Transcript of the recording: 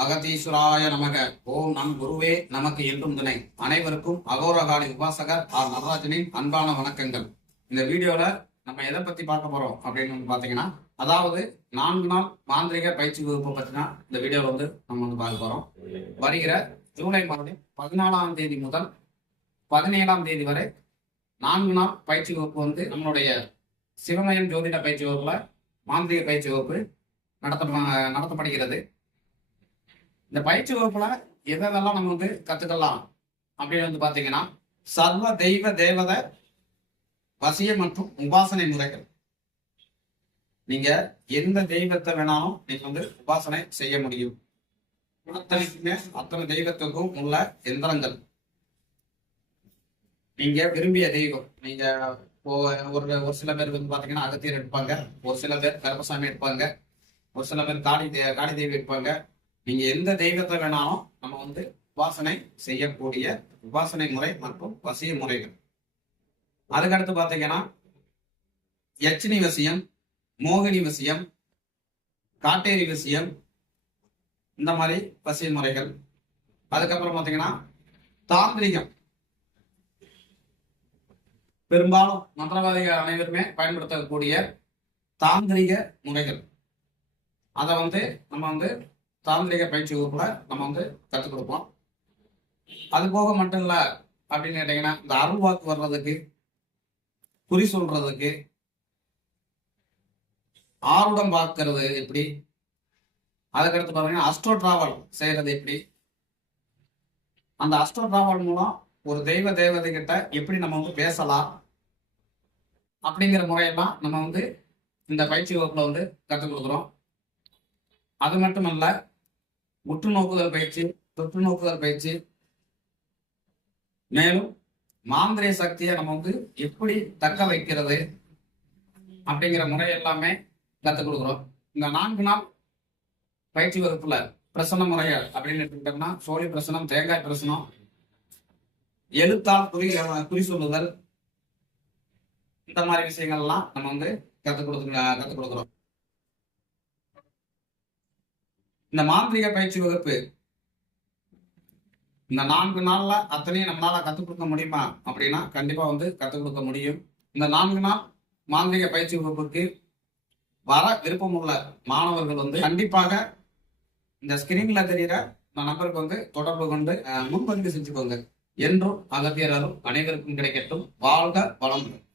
அகதீஸ்வராய நமக. ஓம் நம் குருவே நமக்கு என்றும் துணை. அனைவருக்கும் அகோரகாணி உபாசகர் ஆர் நடராஜனின் அன்பான வணக்கங்கள். இந்த வீடியோல நம்ம எதை பத்தி பார்க்க போறோம் அப்படின்னு வந்து பாத்தீங்கன்னா அதாவது நான்கு நாள் மாந்திரிக பயிற்சி வகுப்பு பத்தினா இந்த வீடியோல வந்து நம்ம வந்து பார்க்க போறோம். வருகிற ஜூலை மாதம் பதினாலாம் தேதி முதல் பதினேழாம் தேதி வரை நான்கு நாள் பயிற்சி வகுப்பு வந்து நம்மளுடைய சிவமயம் ஜோதிட பயிற்சி வகுப்புல மாந்திரிக பயிற்சி வகுப்பு நடத்த நடத்தப்படுகிறது. இந்த பயிற்சி வகுப்புல எதெல்லாம் நம்ம வந்து கத்துக்கலாம் அப்படின்னு வந்து பாத்தீங்கன்னா சர்வ தெய்வ தேவத வசிய மற்றும் உபாசனை முறைகள். நீங்க எந்த தெய்வத்தை வேணாலும் நீங்க வந்து உபாசனை செய்ய முடியும். அத்தனைக்குமே அத்தனை தெய்வத்துக்கும் உள்ள எந்திரங்கள். நீங்க விரும்பிய தெய்வம். நீங்க இப்போ ஒரு ஒரு சில பேர் வந்து பாத்தீங்கன்னா அகத்தியர் எடுப்பாங்க ஒரு சில பேர் கருப்பசாமி எடுப்பாங்க ஒரு சில பேர் காளி தே- காளி தெய்வம் எடுப்பாங்க நீங்க எந்த தெய்வத்தை வேணாலும் நம்ம வந்து உபாசனை செய்யக்கூடிய உபாசனை முறை மற்றும் வசிய முறைகள். அதுக்கடுத்து பாத்தீங்கன்னா யச்சினி வசியம் மோகினி வசியம் காட்டேரி வசியம் இந்த மாதிரி வசிய முறைகள். அதுக்கப்புறம் பாத்தீங்கன்னா தாந்திரிகம். பெரும்பாலும் மந்திரவாதிகள் அனைவருமே பயன்படுத்தக்கூடிய தாந்திரிக முறைகள். அதை வந்து நம்ம வந்து தாந்திரிக பயிற்சி வகுப்புல நம்ம வந்து கற்றுக் கொடுப்போம். அது போக மட்டும் இல்லை அப்படின்னு கேட்டீங்கன்னா இந்த அருள் வாக்கு வர்றதுக்கு குறி சொல்றதுக்கு ஆருடம் பார்க்கறது எப்படி? அதுக்கடுத்து பார்த்தீங்கன்னா அஸ்ட்ரோ டிராவல் செய்யறது எப்படி? அந்த அஸ்ட்ரோ டிராவல் மூலம் ஒரு தெய்வ தேவதை கிட்ட எப்படி நம்ம வந்து பேசலாம்? அப்படிங்கிற முறையெல்லாம் நம்ம வந்து இந்த பயிற்சி வகுப்புல வந்து கற்றுக் கொடுக்குறோம். அது மட்டும் இல்லை உற்று நோக்குதல் பயிற்சி தொற்று நோக்குதல் பயிற்சி. மேலும் மாந்திரிய சக்தியை நம்ம வந்து எப்படி தக்க வைக்கிறது அப்படிங்கிற முறை எல்லாமே கற்றுக் கொடுக்குறோம். இந்த நான்கு நாள் பயிற்சி வகுப்புல பிரசன முறைகள் அப்படின்னு எடுத்துக்கிட்டோம்னா சோழி பிரசனம் தேங்காய் பிரசனம் எழுத்தால் குறி குறி சொல்லுதல் இந்த மாதிரி விஷயங்கள்லாம் நம்ம வந்து கற்றுக் கொடுத்து கற்றுக் கொடுக்குறோம். இந்த மாந்திரிக பயிற்சி வகுப்பு இந்த நான்கு நாள்ல அத்தனையும் நம்மளால கற்றுக் கொடுக்க முடியுமா? அப்படின்னா கண்டிப்பா வந்து கற்றுக் கொடுக்க முடியும். இந்த நான்கு நாள் மாந்திரிக பயிற்சி வகுப்புக்கு வர விருப்பம் உள்ள மாணவர்கள் வந்து கண்டிப்பாக இந்த ஸ்கிரீன்ல தெரிகிற இந்த நம்பருக்கு வந்து தொடர்பு கொண்டு முன்பதிவு செஞ்சுக்கோங்க. என்றும் அகத்தியரும் அனைவருக்கும் கிடைக்கட்டும். வாழ்க வளமுடன்.